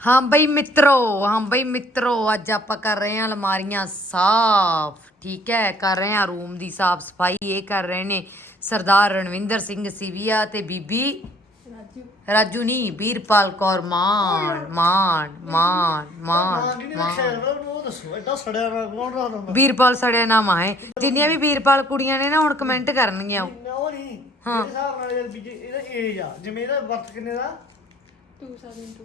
ਹਾਂ ਬਈ ਮਿੱਤਰੋ ਹਾਂ ਬਈ ਮਿੱਤਰੋ ਅੱਜ ਆਪਾਂ ਕਰ ਰਹੇ ਹਾਂ ਅਲਮਾਰੀਆਂ ਸਾਫ਼ ਠੀਕ ਹੈ? ਕਰ ਰਹੇ ਹਾਂ ਰੂਮ ਦੀ ਸਾਫ਼ ਸਫ਼ਾਈ ਇਹ ਕਰ ਰਹੇ ਨੇ ਸਰਦਾਰ ਰਣਵਿੰਦਰ ਸਿੰਘ ਸਿਵੀਆ ਤੇ ਬੀਬੀ ਰਾਜੂ। ਰਾਜੂ ਨਹੀਂ ਵੀਰਪਾਲ ਕੌਰ ਮਾਨ ਮਾਨ ਮਾਨ ਮਾਨ ਹਾਂ ਕਿਹਨੇ ਰੱਖਿਆ ਹੋਇਆ ਉਹਨੂੰ ਉਹ ਦੱਸੋ ਐਡਾ ਸੜਿਆ ਨਾ ਕੌਣ ਰੱਖਦਾ ਵੀਰਪਾਲ ਸੜਿਆ ਨਾਮ ਹੈ। ਜਿੰਨੀਆਂ ਵੀ ਵੀਰਪਾਲ ਕੁੜੀਆਂ ਨੇ ਨਾ ਹੁਣ ਕਮੈਂਟ ਕਰਨਗੀਆਂ ਉਹ। ਹਾਂ। ਇਹਦਾ ਏਜ ਆ। ਜਿਵੇਂ ਇਹਦਾ ਵਰਤ ਕਿੰਨੇ ਦਾ? 272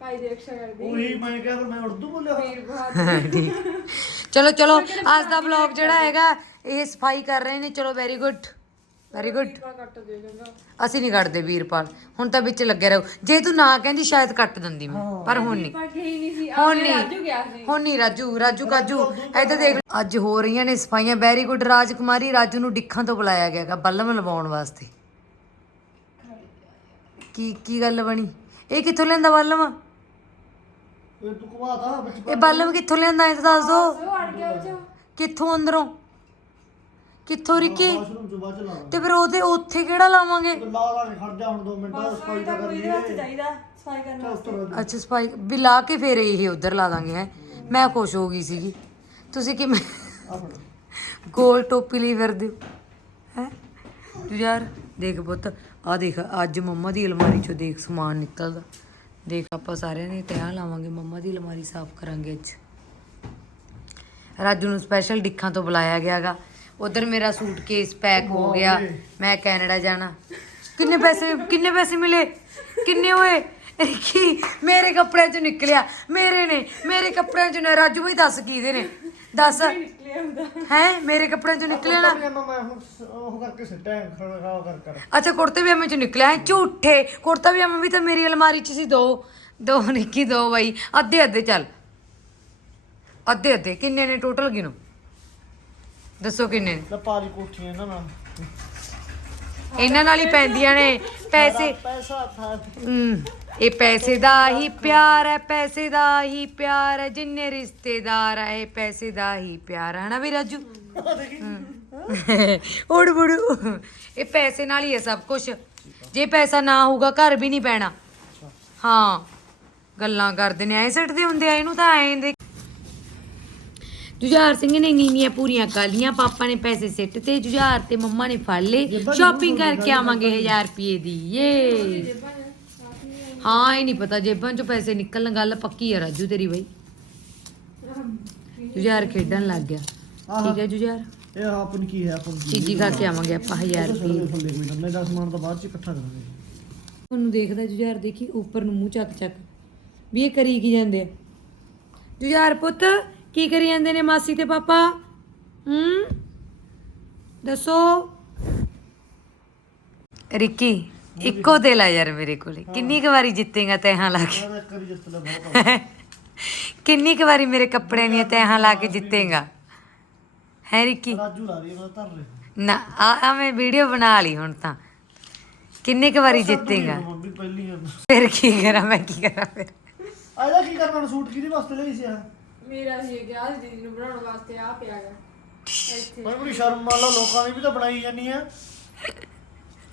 ਭਾਈ ਦੀ ਰੱਖਿਆ ਕਰਦੇ। ਉਹੀ ਮੈਂ ਕਿਹਾ ਫਿਰ ਮੈਂ ਉਰਦੂ ਬੋਲਿਆ ਵੀਰ ਬਹਾਦਰ ਚਲੋ ਚਲੋ ਅੱਜ ਦਾ ਵਲੌਗ ਜਿਹੜਾ ਹੈਗਾ ਇਹ ਸਫ਼ਾਈ ਕਰ ਰਹੇ ਨੇ। ਚਲੋ ਵੈਰੀ ਗੁੱਡ ਵੈਰੀ ਗੁੱਡ ਕੱਟ ਦੇ ਅਸੀਂ ਨਹੀਂ ਕੱਟਦੇ ਵੀਰਪਾਲ। ਹੁਣ ਤਾਂ ਵਿੱਚ ਲੱਗਿਆ ਰਹੂ। ਜੇ ਤੂੰ ਨਾ ਕਹਿੰਦੀ ਸ਼ਾਇਦ ਕੱਟ ਦਿੰਦੀ ਮੈਂ। ਪਰ ਹੁਣ ਨਹੀਂ। ਪਰ ਗਈ ਨਹੀਂ ਸੀ। ਹੁਣ ਰਾਜੂ ਨਹੀਂ ਗਿਆ ਸੀ। ਹੁਣ ਨਹੀਂ ਰਾਜੂ। ਰਾਜੂ ਕਾਜੂ ਇੱਧਰ ਦੇਖ ਅੱਜ ਹੋ ਰਹੀਆਂ ਨੇ ਸਫਾਈਆਂ। ਵੈਰੀ ਗੁੱਡ ਰਾਜਕੁਮਾਰੀ ਰਾਜੂ ਨੂੰ ਡਿੱਖਾਂ ਤੋਂ ਬੁਲਾਇਆ ਗਿਆ ਗਾ ਬੱਲਮ ਲਵਾਉਣ ਵਾਸਤੇ। ਕੀ ਕੀ ਗੱਲ ਬਣੀ? ਇਹ ਕਿੱਥੋਂ ਲੈਂਦਾ ਬੱਲਮ ਇਹ ਤੂੰ ਵਿੱਚ ਇਹ ਕਿੱਥੋਂ ਲਿਆਂਦਾ ਇਹ ਤਾਂ ਦੱਸ ਦੋ। ਉਹ ਅੜ ਗਿਆ ਉਹ ਚ ਕਿੱਥੋਂ ਅੰਦਰੋਂ? ਕਿੱਥੋਂ ਰਿੱਕੀ? ਵਾਸ਼ਰੂਮ ਚ ਬਾਅਦ ਚ ਲਾ ਤੇ ਫਿਰ ਉਹਦੇ ਉੱਥੇ ਕਿਹੜਾ ਲਾਵਾਂਗੇ? ਲਾ ਲਾ ਕੇ ਖੜ ਜਾ ਹੁਣ 2 ਮਿੰਟ ਸਫ਼ਾਈ ਤਾਂ ਕਰ ਲਈਏ ਚਾਹੀਦਾ ਸਫ਼ਾਈ ਕਰਨਾ ਉਸ ਤਰ੍ਹਾਂ ਅੱਛਾ ਸਫ਼ਾਈ ਵੀ ਲਾ ਕੇ ਫਿਰ ਇਹ ਉਧਰ ਲਾ ਦਾਂਗੇ ਹੈ। ਮੈਂ ਖੁਸ਼ ਹੋ ਗਈ ਸੀਗੀ। ਤੁਸੀਂ ਕਿਵੇਂ? ਆਪਣਾ। ਗੋਲ ਟੋਪੀ ਲਈ ਫਿਰਦੇ ਹੋ ਹੈ? ਯਾਰ ਦੇਖ ਪੁੱਤ ਆ ਦੇਖ ਅੱਜ ਮੰਮਾ ਦੀ ਅਲਮਾਰੀ ਚੋਂ ਦੇਖ ਸਮਾਨ ਨਿਕਲਦਾ। ਦੇਖ ਆਪਾਂ ਸਾਰਿਆਂ ਨੇ ਤੈਅ ਲਾਵਾਂਗੇ ਮੰਮਾ ਦੀ ਅਲਮਾਰੀ ਸਾਫ਼ ਕਰਾਂਗੇ ਅੱਜ। ਰਾਜੂ ਨੂੰ ਸਪੈਸ਼ਲ ਡਿੱਖਾਂ ਤੋਂ ਬੁਲਾਇਆ ਗਿਆਗਾ। ਉਧਰ ਮੇਰਾ ਸੂਟਕੇਸ ਪੈਕ ਹੋ ਗਿਆ। ਮੈਂ ਕੈਨੇਡਾ ਜਾਣਾ। ਕਿੰਨੇ ਪੈਸੇ ਕਿੰਨੇ ਪੈਸੇ ਮਿਲੇ? ਕਿੰਨੇ ਹੋਏ? ਕੀ ਮੇਰੇ ਕੱਪੜਿਆਂ ਚੋਂ ਨਿਕਲਿਆ। ਮੇਰੇ ਨੇ ਮੇਰੇ ਕੱਪੜਿਆਂ ਚੋਂ ਨੇ। ਰਾਜੂ ਬਈ ਦੱਸ ਕੀ ਦੇ ਨੇ? ਦੱਸ। ਹੈ ਮੇਰੇ ਕੱਪੜਿਆਂ ਚੋਂ ਨਿਕਲਿਆ ਨਾ। ਮੈਂ ਮੈਂ ਹੁਣ ਸ- ਉਹ ਕਰਕੇ ਸਿੱਟਾ ਖੜਾ ਕਰ ਕਰ ਅੱਛਾ ਕੁੜਤੇ ਵੀ ਐਵੇਂ ਚ ਨਿਕਲਿਆ ਹੈ ਝੂਠੇ। ਕੁੜਤਾ ਵੀ ਐਵੇਂ ਵੀ ਤਾਂ ਮੇਰੀ ਅਲਮਾਰੀ ਚ ਸੀ ਦੋ। ਦੋ ਨਿੱਕੀ ਦੋ ਬਾਈ। ਅੱਧੇ ਅੱਧੇ ਚੱਲ। ਅੱਧੇ ਅੱਧੇ। ਕਿੰਨੇ ਨੇ ਟੋਟਲ ਗਿਣੋ? ਦੱਸੋ ਕਿੰਨੇ ਨੇ? ਲੈ ਪਾਲੀ ਕੋਠੀਆਂ ਇਹਨਾਂ ਨਾਲ। ਇਹਨਾਂ ਨਾਲ ਹੀ ਪੈਂਦੀਆਂ ਨੇ। ਪੈਸੇ ਪੈਸਾ ਥਾ ਹਮ, ਇਹ ਪੈਸੇ ਦਾ ਹੀ ਪਿਆਰ ਹੈ ਪੈਸੇ ਦਾ ਹੀ ਪਿਆਰ ਹੈ ਜਿੰਨੇ ਰਿਸ਼ਤੇਦਾਰ ਹੈ ਇਹ ਪੈਸੇ ਦਾ ਹੀ ਪਿਆਰ ਹੈ ਨਾ ਵੀ ਰਾਜੂ? ਉੜ ਬੁੜੂ। ਇਹ ਪੈਸੇ ਨਾਲ ਹੀ ਹੈ ਸਭ ਕੁਝ ਜੇ ਪੈਸਾ ਨਾ ਹੋਊਗਾ ਘਰ ਵੀ ਨਹੀਂ ਪੈਣਾ। ਹਾਂ ਗੱਲਾਂ ਕਰਦੇ ਨੇ। ਐ ਸਿੱਟਦੇ ਹੁੰਦੇ ਆ ਇਹਨੂੰ ਤਾਂ ਐਂ ਦੇ ਜੁਝਾਰ ਸਿੰਘ ਨੇ ਨੀਨੀਆਂ ਪੂਰੀਆਂ ਕਰ ਲੀਆਂ ਪਾਪਾ ਨੇ ਪੈਸੇ ਸਿੱਟ ਤੇ ਜੁਝਾਰ ਤੇ ਮੰਮਾ ਨੇ ਫੜ ਲਏ। ਸ਼ਾਪਿੰਗ ਕਰਕੇ ਆਵਾਂਗੇ 1000 ਰੁਪਏ ਦੀ। ਏ ਹਾਂ ਇਹ ਨਹੀਂ ਪਤਾ ਜੇਬਾਂ ਚੋਂ ਪੈਸੇ ਨਿਕਲਣ ਗੱਲ ਪੱਕੀ ਆ ਰਾਜੂ ਤੇਰੀ ਬਈ। ਜੁਝਾਰ ਖੇਡਣ ਲੱਗ ਗਿਆ। ਠੀਕ ਹੈ ਜੁਝਾਰ? ਇਹ ਆਪਨ ਕੀ ਹੈ ਆਪਨ ਕੀ ਚੀਜੀ ਖਾ ਕੇ ਆਵਾਂਗੇ ਆਪਾਂ 1000 ਰੁਪਏ ਮੈਂ ਦਾ ਸਮਾਨ ਤਾਂ ਬਾਅਦ ਚ ਇਕੱਠਾ ਕਰਾਂਗੇ। ਉਹਨੂੰ ਦੇਖਦਾ ਜੁਝਾਰ ਦੇਖੀ ਉੱਪਰ ਨੂੰ ਮੂੰਹ ਚੱਕ ਚੱਕ। ਵੀ ਇਹ ਕਰੀ ਕੀ ਜਾਂਦੇ ਆ? ਜੁਝਾਰ ਪੁੱਤ ਕੀ ਕਰੀ ਜਾਂਦੇ ਨੇ ਮਾਸੀ ਤੇ ਪਾਪਾ? ਹੂੰ? ਦੱਸੋ। ਰਿੱਕੀ ਇੱਕੋ ਦਿਲ ਆ ਯਾਰ ਮੇਰੇ ਕੋਲੇ। ਕਿੰਨੀ ਕੁ ਵਾਰੀ ਜਿੱਤੇਗਾ ਤੈਹਾਂ ਲਾ ਕੇ। ਮੈਂ ਕਰੀ ਜਿਸ ਤਰ੍ਹਾਂ ਬਹੁਤ ਕਿੰਨੀ ਕੁ ਵਾਰੀ ਮੇਰੇ ਕੱਪੜਿਆਂ ਦੀਆਂ ਤੈਹਾਂ ਲਾ ਕੇ ਜਿੱਤੇਗਾ। ਹੈ ਰਿੱਕੀ? ਰਾਜੂ ਲਾ ਰਹੀ ਹੈ ਮੈਂ ਧਰ ਰਿਹਾ ਨਾ ਆ ਆ ਮੈਂ ਵੀਡੀਓ ਬਣਾ ਲਈ ਹੁਣ ਤਾਂ। ਕਿੰਨੀ ਕੁ ਵਾਰੀ ਜਿੱਤੇਗਾ। ਮੰਮੀ ਪਹਿਲੀ ਆ ਫਿਰ ਕੀ ਕਰਾਂ ਮੈਂ ਕੀ ਕਰਾਂ ਫਿਰ? ਆਇਆ ਕੀ ਕਰਨਾ ਹੁਣ ਸੂਟ ਕਿਹਦੇ ਵਾਸਤੇ ਲਈ ਸੀ ਆ ਮੇਰਾ ਸੀ ਗਿਆ ਸੀ ਦੀਦੀ ਨੂੰ ਬਣਾਉਣ ਵਾਸਤੇ ਆ ਪਿਆ ਗਾ ਇੱਥੇ ਬੜੀ ਸ਼ਰਮ ਮੰਨ ਲਾ ਲੋਕਾਂ ਦੀ ਵੀ ਤਾਂ ਬਣਾਈ ਜਾਨੀ ਆ।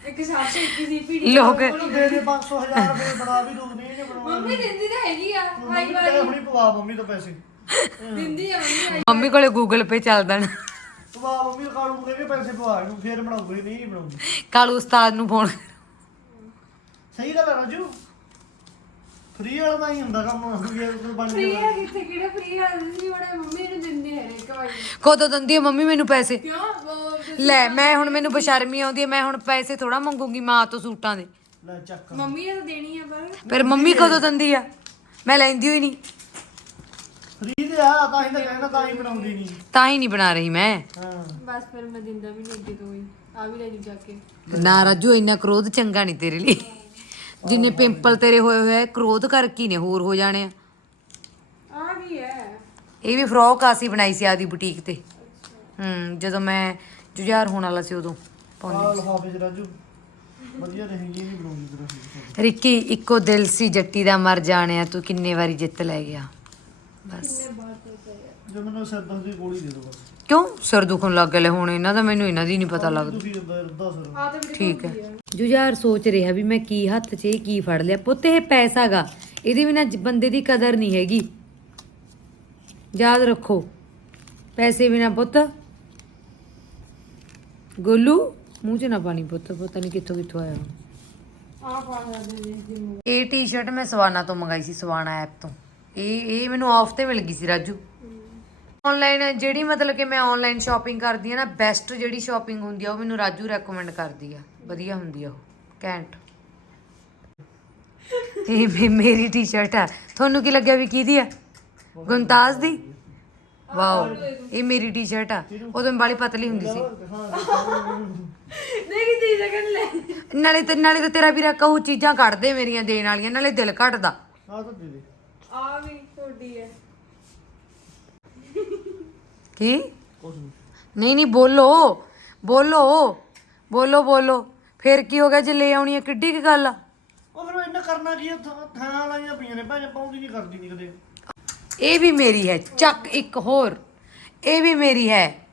ਇੱਕ ਸਾਥ ਤੇ ਇੱਕ ਸੀ ਪੀੜੀ ਲੋਕ ਉਹਨੂੰ ਦੇ ਦੇ 500 ਹਜ਼ਾਰ ਰੁਪਏ ਬਣਾ ਵੀ ਦੂੰ ਨਹੀਂ ਇਹ ਬਣਾਉਣਾ ਮੰਮੀ ਦਿੰਦੀ ਤਾਂ ਹੈਗੀ ਆ ਹਾਈ ਮੰਮੀ ਵਾਰੀ ਤੇ ਹੁਣੀ ਪਵਾ ਮੰਮੀ ਤੋਂ ਪੈਸੇ। ਦਿੰਦੀ ਆ ਮੰਮੀ ਮੰਮੀ ਕੋਲੇ ਗੂਗਲ ਪੇ ਚੱਲਦਾ ਨਾ। ਪਵਾ ਮੰਮੀ ਕਾਲੂ ਨੂੰ ਕਹਿ ਕੇ ਪੈਸੇ ਪਵਾ ਇਹਨੂੰ ਫੇਰ ਬਣਾਉਗੀ ਨਹੀਂ ਬਣਾਉਗੀ ਕਾਲੂ ਉਸਤਾਦ ਨੂੰ ਫੋਨ ਸਹੀ ਗੱਲ ਹੈ ਰਾਜੂ? ਫ੍ਰੀ ਵਾਲਾ ਤਾਂ ਹੀ ਹੁੰਦਾ ਕੰਮ ਜੇ ਕੋਈ ਬਣ ਫ੍ਰੀ ਜਾਵੇ ਆ ਕਿੱਥੇ ਕਿਹੜਾ ਫ੍ਰੀ ਆ ਬੜਾ ਮੰਮੀ ਨੂੰ ਦਿੰਦੇ ਹੈ ਇੱਕ ਵਾਰੀ। ਕਦੋਂ ਦਿੰਦੀ ਹੈ ਮੰਮੀ ਮੈਨੂੰ ਪੈਸੇ? ਕਿਉਂ? ਉਹ ਲੈ ਮੈਂ ਹੁਣ ਮੈਨੂੰ ਬਸ਼ਰਮੀ ਆਉਂਦੀ ਹੈ ਮੈਂ ਹੁਣ ਪੈਸੇ ਥੋੜਾ ਮੰਗੂਗੀ ਮਾਂ ਤੋਂ ਸੂਟਾਂ ਦੇ। ਲੈ ਚੱਕ। ਮੰਮੀ ਨੇ ਤਾਂ ਦੇਣੀ ਆ ਪਰ ਫਿਰ ਮੰਮੀ ਕਦੋਂ ਦਿੰਦੀ ਆ? ਮੈਂ ਲੈਂਦੀ ਹੋਈ ਨਹੀਂ। ਫ੍ਰੀ ਤੇ ਆ ਤਾਂ ਹੀ ਤਾਂ ਕਹਿਣਾ ਤਾਂ ਹੀ ਬਣਾਉਂਦੀ ਨਹੀਂ। ਤਾਂ ਹੀ ਨਹੀਂ ਬਣਾ ਰਹੀ ਮੈਂ। ਹਾਂ। ਬਸ ਫਿਰ ਮੈਂ ਦਿੰਦਾ ਵੀ ਨਹੀਂ ਅੱਗੇ ਤੋਂ ਹੀ ਆ ਵੀ ਲੈ ਜਾ ਕੇ। ਨਾ ਰਾਜੂ ਇੰਨਾ ਕ੍ਰੋਧ ਚੰਗਾ ਨਹੀਂ ਤੇਰੇ ਲਈ। ਜਿੰਨੇ ਪਿੰਪਲ ਤੇਰੇ ਹੋਏ ਹੋਏ ਆ ਕ੍ਰੋਧ ਕਰਕੇ ਹੀ ਨੇ ਹੋਰ ਹੋ ਜਾਣੇ ਆ। ਆ ਵੀ ਹੈ। ਇਹ ਵੀ ਫਰੋਕ ਆਸੀ ਬਣਾਈ ਸੀ ਆਦੀ ਬੁਟੀਕ ਤੇ। ਹੂੰ ਜਦੋਂ ਮੈਂ ਜੁਝਾਰ ਹੋਣ ਵਾਲਾ ਸੀ ਉਦੋਂ ਪਾਉਂਦੀ ਆ ਲਫਾਫੇ ਚ ਰਾਜੂ ਵਧੀਆ ਰਹੇਗੀ ਇਹ ਵੀ ਬਣਾਉਂਗੀ ਤੇਰਾ ਰਿੱਕੀ ਇੱਕੋ ਦਿਲ ਸੀ ਜੱਟੀ ਦਾ ਮਰ ਜਾਣਿਆ ਤੂੰ ਕਿੰਨੇ ਵਾਰੀ ਜਿੱਤ ਲੈ ਗਿਆ। ਬਸ। ਜੇ ਮੈਨੂੰ ਸਿਰ ਦਰਦ ਦੀ ਗੋਲੀ ਦੇ ਦਿਓ ਬਸ। ਕਿਉਂ? ਸਿਰ ਦੁਖਣ ਲੱਗ ਗਿਆ ਲੈ ਹੁਣ ਇਹਨਾਂ ਦਾ ਮੈਨੂੰ ਇਹਨਾਂ ਦੀ ਨਹੀਂ ਪਤਾ ਲੱਗਦਾ। ਤੁਸੀਂ ਦਰਦ ਦਾ ਸਿਰ। ਆ ਤਾਂ ਵੀਰੇ ਠੀਕ ਹੈ। ਜੁਝਾਰ ਸੋਚ ਰਿਹਾ ਵੀ ਮੈਂ ਕੀ ਹੱਥ 'ਚ ਇਹ ਕੀ ਫੜ ਲਿਆ। ਪੁੱਤ ਇਹ ਪੈਸਾਗਾ ਇਹਦੇ ਬਿਨਾ ਬੰਦੇ ਦੀ ਕਦਰ ਨਹੀਂ ਹੈਗੀ। ਯਾਦ ਰੱਖੋ ਪੈਸੇ ਬਿਨਾ ਪੁੱਤ। ਗੋਲੂ ਮੂੰਹ 'ਚ ਨਾ ਪਾਣੀ ਪੁੱਤ ਪਤਾ ਨਹੀਂ ਕਿੱਥੋਂ ਕਿੱਥੋਂ ਆਇਆ। ਆ ਪਾ ਜੀ ਇਹ ਟੀ-ਸ਼ਰਟ ਮੈਂ ਸਵਾਨਾ ਤੋਂ ਮੰਗਾਈ ਸੀ ਸਵਾਨਾ ਐਪ ਤੋਂ। ਇਹ ਇਹ ਮੈਨੂੰ ਆਫ ਤੇ ਮਿਲ ਗਈ ਸੀ ਰਾਜੂ। ਆਨਲਾਈਨ ਜਿਹੜੀ ਮਤਲਬ ਕਿ ਮੈਂ ਆਨਲਾਈਨ ਸ਼ਾਪਿੰਗ ਕਰਦੀ ਆ ਨਾ ਬੈਸਟ ਜਿਹੜੀ ਸ਼ਾਪਿੰਗ ਹੁੰਦੀ ਆ ਉਹ ਮੈਨੂੰ ਰਾਜੂ ਰეკਮੈਂਡ ਕਰਦੀ ਆ। ਵਧੀਆ ਹੁੰਦੀ ਆ ਉਹ ਕੈਂਟ ਇਹ ਮੇਰੀ ਟੀ-ਸ਼ਰਟ ਆ। ਤੁਹਾਨੂੰ ਕੀ ਲੱਗਿਆ ਵੀ ਕਿਹਦੀ ਆ? ਗੁੰਤਾਜ ਦੀ? ਵਾਓ ਇਹ ਮੇਰੀ ਟੀ-ਸ਼ਰਟ ਆ। ਉਦੋਂ ਮੈਂ ਬਾਲੀ ਪਤਲੀ ਹੁੰਦੀ ਸੀ। ਨਹੀਂ ਦੀ ਜਗ੍ਹਾ ਲੈ ਨਾਲੇ ਤੇ ਨਾਲੇ ਤੇ ਤੇਰਾ ਵੀਰਾ ਕਹੂ ਚੀਜ਼ਾਂ ਕੱਢ ਦੇ ਮੇਰੀਆਂ ਦੇਣ ਵਾਲੀਆਂ ਨਾਲੇ ਦਿਲ ਘਟਦਾ। ਆ ਤਾਂ ਦੇ ਦੇ। ਆ ਵੀ ਤੁਹਾਡੀ ਹੈ ਕੀ? ਨਹੀਂ ਨਹੀਂ ਬੋਲੋ ਬੋਲੋ ਬੋਲੋ ਬੋਲੋ। ਫਿਰ ਕੀ ਹੋ ਗਿਆ ਜੇ ਲੈ ਆਉਣੀ ਹੈ ਕਿੱਡੀ ਕੀ ਗੱਲ ਆ? ਉਹ ਫਿਰ ਇਹਨਾਂ ਕਰਨਾ ਕੀ ਆ? ਥਾਂ ਥਾਂ ਲਾਈਆਂ ਪਈਆਂ ਨੇ ਭਾਵੇਂ ਪਾਉਂਦੀ ਨਹੀਂ ਕਰਦੀ ਨਹੀਂ ਕਦੇ। ਇਹ ਵੀ ਮੇਰੀ ਹੈ ਚੱਕ ਇੱਕ ਹੋਰ। ਇਹ ਵੀ ਮੇਰੀ ਹੈ।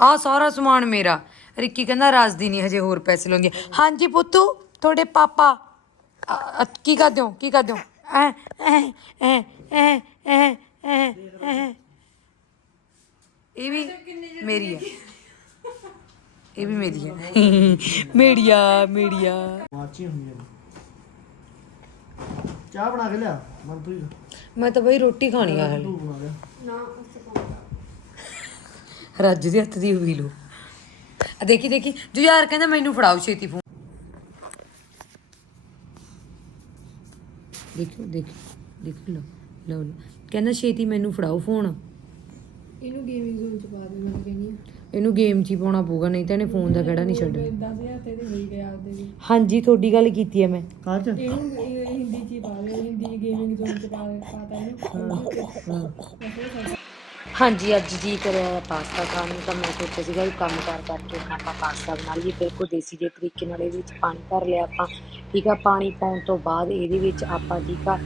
ਆ ਸਾਰਾ ਸਮਾਨ ਮੇਰਾ। ਰਿੱਕੀ ਕਹਿੰਦਾ ਰਾਜਦੀ ਨਹੀਂ ਹਜੇ ਹੋਰ ਪੈਸੇ ਲਾਉਂਗੀ ਹਾਂਜੀ ਪੁੱਤੂ ਤੁਹਾਡੇ ਪਾਪਾ। ਅ- ਅ- ਕੀ ਕਰਦੇ ਹੋ? ਕੀ ਕਰਦੇ ਹੋ? ਐ ਐ ਐ ਐ ਐ ਐ ਐ। ਇਹ ਵੀ ਮੇਰੀ ਹੈ। ਇਹ ਵੀ ਮੇਰੀ ਹੈ। ਮੇੜੀਆ ਮੇੜੀਆ ਮਾਚੀ ਹੁੰਦੀਆਂ ਨੇ। ਚਾਹ ਬਣਾ ਕੇ ਲਿਆ ਮਨਪ੍ਰੀਤ? ਮੈਂ ਤਾਂ ਬਈ ਰੋਟੀ ਖਾਣੀ ਆ ਹਲੇ। ਨਾ ਰਾਜੂ ਦੇ ਹੱਥ ਦੀ ਹੋਈ ਲੋ। ਆ ਦੇਖੀ ਦੇਖੀ। ਜੋ ਯਾਰ ਕਹਿੰਦਾ ਮੈਨੂੰ ਫੜਾਓ ਛੇਤੀ ਫੋਨ। ਦੇਖੋ ਦੇਖੋ ਦੇਖ ਲਓ। ਲਓ ਲਓ। ਕਹਿੰਦਾ ਛੇਤੀ ਮੈਨੂੰ ਫੜਾਓ ਫੋਨ। ਇਹਨੂੰ ਗੇਮਿੰਗ ਜ਼ੋਨ ਚ ਪਾ ਦੇ ਮੈਂ ਕਹਿੰਦੀ ਆ ਇਹਨੂੰ ਗੇਮ 'ਚ ਹੀ ਪਾਉਣਾ ਪਊਗਾ ਨਹੀਂ ਤਾਂ ਇਹਨੇ ਫੋਨ ਦਾ ਕਿਹੜਾ ਨਹੀਂ ਛੱਡਣਾ। 10000 ਤੇ ਇਹਦੇ ਹੋਈ ਗਿਆ ਆਪਦੇ ਵੀ ਹਾਂਜੀ ਤੁਹਾਡੀ ਗੱਲ ਕੀਤੀ ਹੈ ਮੈਂ। ਕਾਚ ਇਹਨੂੰ ਇਹ ਹਿੰਦੀ ਚ ਹੀ ਪਾ ਦੇ ਹਿੰਦੀ ਗੇਮਿੰਗ ਜ਼ੋਨ ਚ ਪਾ ਦੇ ਪਾਤਾ ਇਹਨੂੰ। ਹਾਂਜੀ ਅੱਜ ਜੀ ਕਰਿਆ ਪਾਸਤਾ ਖਾਣ ਨੂੰ ਤਾਂ ਮੈਂ ਸੋਚਿਆ ਸੀਗਾ ਵੀ ਕੰਮ ਕਰ ਕਰਕੇ ਹੁਣ ਆਪਾਂ ਪਾਸਤਾ ਬਣਾ ਲਈਏ। ਬਿਲਕੁਲ ਦੇਸੀ ਜਿਹੇ ਤਰੀਕੇ ਨਾਲ ਇਹਦੇ ਵਿੱਚ ਪਾਣੀ ਭਰ ਲਿਆ ਆਪਾਂ। ਠੀਕ ਆ ਪਾਣੀ ਪਾਉਣ ਤੋਂ ਬਾਅਦ ਇਹਦੇ ਵਿੱਚ ਆਪਾਂ ਠੀਕ ਆ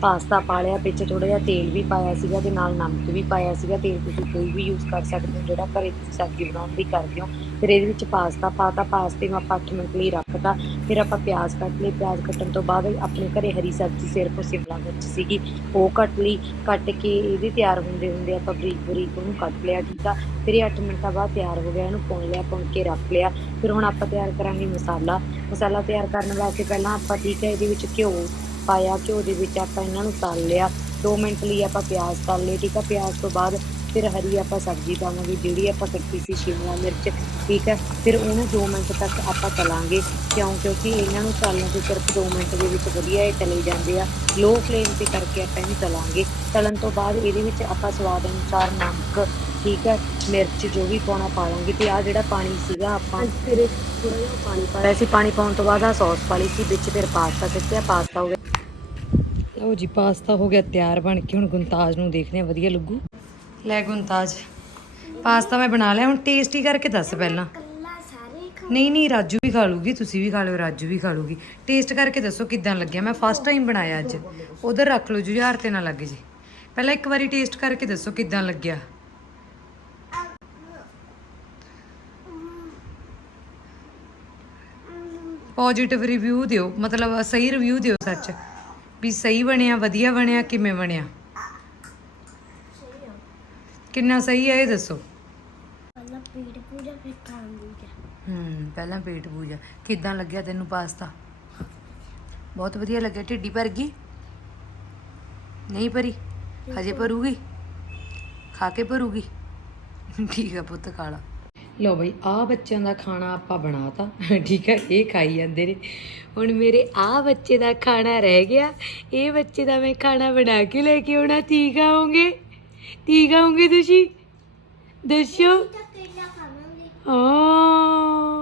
ਪਾਸਤਾ ਪਾ ਲਿਆ, ਵਿੱਚ ਥੋੜ੍ਹਾ ਜਿਹਾ ਤੇਲ ਵੀ ਪਾਇਆ ਸੀਗਾ ਅਤੇ ਨਾਲ ਨਮਕ ਵੀ ਪਾਇਆ ਸੀਗਾ। ਤੇਲ ਤੁਸੀਂ ਕੋਈ ਵੀ ਯੂਜ਼ ਕਰ ਸਕਦੇ ਹੋ, ਜਿਹੜਾ ਘਰੇ ਤੁਸੀਂ ਸਬਜ਼ੀ ਬਣਾਉਣ ਲਈ ਕਰਦੇ ਹੋ। ਫਿਰ ਇਹਦੇ ਵਿੱਚ ਪਾਸਤਾ ਪਾਤਾ ਪਾਸਤੇ ਨੂੰ ਆਪਾਂ 8 ਮਿੰਟ ਲਈ ਰੱਖਤਾ। ਫਿਰ ਆਪਾਂ ਪਿਆਜ਼ ਕੱਟ ਲਏ। ਪਿਆਜ਼ ਕੱਟਣ ਤੋਂ ਬਾਅਦ ਆਪਣੇ ਘਰੇ ਹਰੀ ਸਬਜ਼ੀ ਸਿਰਫ ਸ਼ਿਮਲਾ ਮਿਰਚ ਸੀਗੀ। ਉਹ ਕੱਟ ਲਈ। ਕੱਟ ਕੇ ਇਹਦੇ ਤਿਆਰ ਹੁੰਦੇ ਹੁੰਦੇ ਆਪਾਂ ਬਰੀਕ ਬਰੀਕ ਉਹਨੂੰ ਕੱਟ ਲਿਆ, ਠੀਕ ਆ? ਫਿਰ ਇਹ 8 ਮਿੰਟਾਂ ਬਾਅਦ ਤਿਆਰ ਹੋ ਗਿਆ। ਇਹਨੂੰ ਪੁਣ ਲਿਆ, ਪੁਣ ਕੇ ਰੱਖ ਲਿਆ। ਫਿਰ ਹੁਣ ਆਪਾਂ ਤਿਆਰ ਕਰਾਂਗੇ ਮਸਾਲਾ। ਮਸਾਲਾ ਤਿਆਰ ਕਰਨ ਵਾਸਤੇ ਪਹਿਲਾਂ ਆਪਾਂ ਠੀਕ ਹੈ, ਇਹਦੇ ਵਿੱਚ ਘਿਓ ਪਾਇਆ ਘਿਓ ਦੇ ਵਿੱਚ ਆਪਾਂ ਇਹਨਾਂ ਨੂੰ ਤਲ ਲਿਆ। 2 ਮਿੰਟ ਲਈ ਆਪਾਂ ਪਿਆਜ਼ ਤਲ ਲਏ ਠੀਕ ਆ? ਪਿਆਜ਼ ਤੋਂ ਬਾਅਦ ਫਿਰ ਹਰੀ ਆਪਾਂ ਸਬਜ਼ੀ ਪਾਵਾਂਗੇ ਜਿਹੜੀ ਆਪਾਂ ਕੱਟੀ ਸੀ ਸ਼ਿਮਲਾ ਮਿਰਚ ਠੀਕ ਹੈ ਫਿਰ ਉਹਨੂੰ 2 ਮਿੰਟ ਤੱਕ ਆਪਾਂ ਤਲਾਂਗੇ ਕਿਉਂ? ਕਿਉਂਕਿ ਇਹਨਾਂ ਨੂੰ ਤਲਣ ਤੋਂ ਸਿਰਫ 2 ਮਿੰਟ ਦੇ ਵਿੱਚ ਵਧੀਆ ਇਹ ਤਲੇ ਜਾਂਦੇ ਆ। ਲੋ ਫਲੇਮ ਤੇ ਕਰਕੇ ਆਪਾਂ ਇਹਨੂੰ ਤਲਾਂਗੇ। ਤਲਣ ਤੋਂ ਬਾਅਦ ਇਹਦੇ ਵਿੱਚ ਆਪਾਂ ਸਵਾਦ ਅਨੁਸਾਰ ਨਮਕ ਠੀਕ ਹੈ ਮਿਰਚ ਜੋ ਵੀ ਪਾਉਣਾ ਪਾ ਲਾਂਗੇ ਤੇ ਆ ਜਿਹੜਾ ਪਾਣੀ ਸੀਗਾ ਆਪਾਂ ਫਿਰ ਥੋੜਾ ਜਿਹਾ ਪਾਣੀ ਪਾਇਆ। ਸੀ ਪਾਣੀ ਪਾਉਣ ਤੋਂ ਬਾਅਦ ਆ ਸੌਸ ਪਾ ਲਈ ਸੀ ਵਿੱਚ ਫਿਰ ਪਾਸਤਾ ਸਿੱਟਿਆ ਪਾਸਤਾ ਹੋ ਗਿਆ। ਲਓ ਜੀ, ਪਾਸਤਾ ਹੋ ਗਿਆ, ਤਿਆਰ ਬਣ ਕੇ ਹੁਣ ਗੁੰਤਾਜ ਨੂੰ ਦੇਖਦੇ ਆ ਵਧੀਆ ਲੱਗੂ। ਲੈ ਗੁੰਤਾਜ, ਪਾਸਤਾ ਮੈਂ ਬਣਾ ਲਿਆ, ਹੁਣ ਟੇਸਟੀ ਕਰਕੇ ਦੱਸ ਪਹਿਲਾਂ। ਨਹੀਂ ਨਹੀਂ, ਰਾਜੂ ਵੀ ਖਾ ਲੂਗੀ, ਤੁਸੀਂ ਵੀ ਖਾ ਲਓ, ਰਾਜੂ ਵੀ ਖਾ ਲੂਗੀ। ਟੇਸਟ ਕਰਕੇ ਦੱਸੋ ਕਿਦਾਂ ਲੱਗਿਆ, ਮੈਂ ਫਸਟ ਟਾਈਮ ਬਣਾਇਆ ਅੱਜ। ਉਧਰ ਰੱਖ ਲਓ ਜੁਝਾਰ ਤੇ ਨਾ ਲੱਗ ਜੇ। ਪਹਿਲਾਂ ਇੱਕ ਵਾਰੀ ਟੇਸਟ ਕਰਕੇ ਦੱਸੋ ਕਿਦਾਂ ਲੱਗਿਆ। ਪੋਜੀਟਿਵ ਰਿਵਿਊ ਦਿਓ, ਮਤਲਬ ਸਹੀ ਰਿਵਿਊ ਦਿਓ ਸੱਚ। ਵੀ ਸਹੀ ਬਣਿਆ ਵਧੀਆ ਬਣਿਆ ਕਿਵੇਂ ਬਣਿਆ? ਕਿੰਨਾ ਸਹੀ ਹੈ ਇਹ ਦੱਸੋ। ਪਹਿਲਾਂ ਪੀੜ ਪੂਜਾ ਫਿਰ ਖਾਣ ਪੂਜਾ। ਹੂੰ ਪਹਿਲਾਂ ਪੇਟ ਪੂਜਾ। ਕਿਦਾਂ ਲੱਗਿਆ ਤੈਨੂੰ ਪਾਸਤਾ? ਬਹੁਤ ਵਧੀਆ ਲੱਗਿਆ ਢਿੱਡੀ ਭਰ ਗਈ? ਨਹੀਂ ਭਰੀ? ਹਜੇ ਭਰੂਗੀ? ਖਾ ਕੇ ਭਰੂਗੀ? ਠੀਕ ਆ ਪੁੱਤ ਖਾ ਲਾ। ਲੋ ਬਈ ਆ ਬੱਚਿਆਂ ਦਾ ਖਾਣਾ ਆਪਾਂ ਬਣਾਤਾ। ਠੀਕ ਹੈ ਇਹ ਖਾਈ ਜਾਂਦੇ ਨੇ। ਹੁਣ ਮੇਰੇ ਆ ਬੱਚੇ ਦਾ ਖਾਣਾ ਰਹਿ ਗਿਆ। ਇਹ ਬੱਚੇ ਦਾ ਮੈਂ ਖਾਣਾ ਬਣਾ ਕੇ ਲੈ ਕੇ ਆਉਣਾ। ਠੀਕ ਆਉਂਗੇ ਠੀਕ ਆਉਂਗੇ ਤੁਸੀਂ? ਦੱਸੋ ਤਾਂ ਹਾਂ।